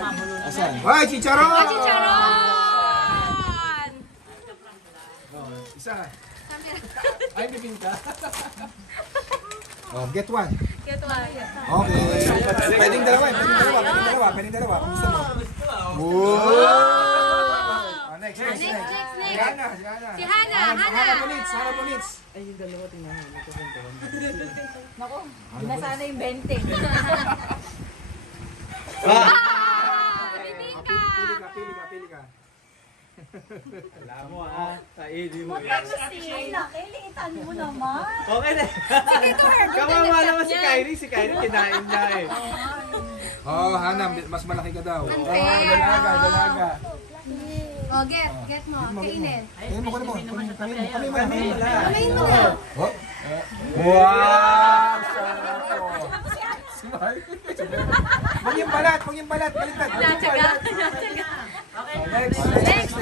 Asan? Hoy, chicharon! Oh, chicharon! Isa. Ay, bibinta. Oh, get one. Get one. Okay. Pwedeng dalawa, pwedeng dalawa. Kung gusto mo. Next. Si Hana. Si Hana. Hana Punits. Ay, yung dalawa tinahan. Nagkasuntuhan. Naku, hindi na sana yung 20. Pili ka. Alam mo kainin mo yan. Magkakasila, kailitan mo naman. Okay na. Kawawa naman si Kyrie. Si Kyrie kinain niya eh. Oh, Hana, mas malaki ka daw. Unfair. Dalaga. Oh, get mo. Kainin. Ayun mo. Kami mo. Kamain mo na. Oh. Wow! Smart. Huwag yung balat. Baliktad. Natsaga. Next.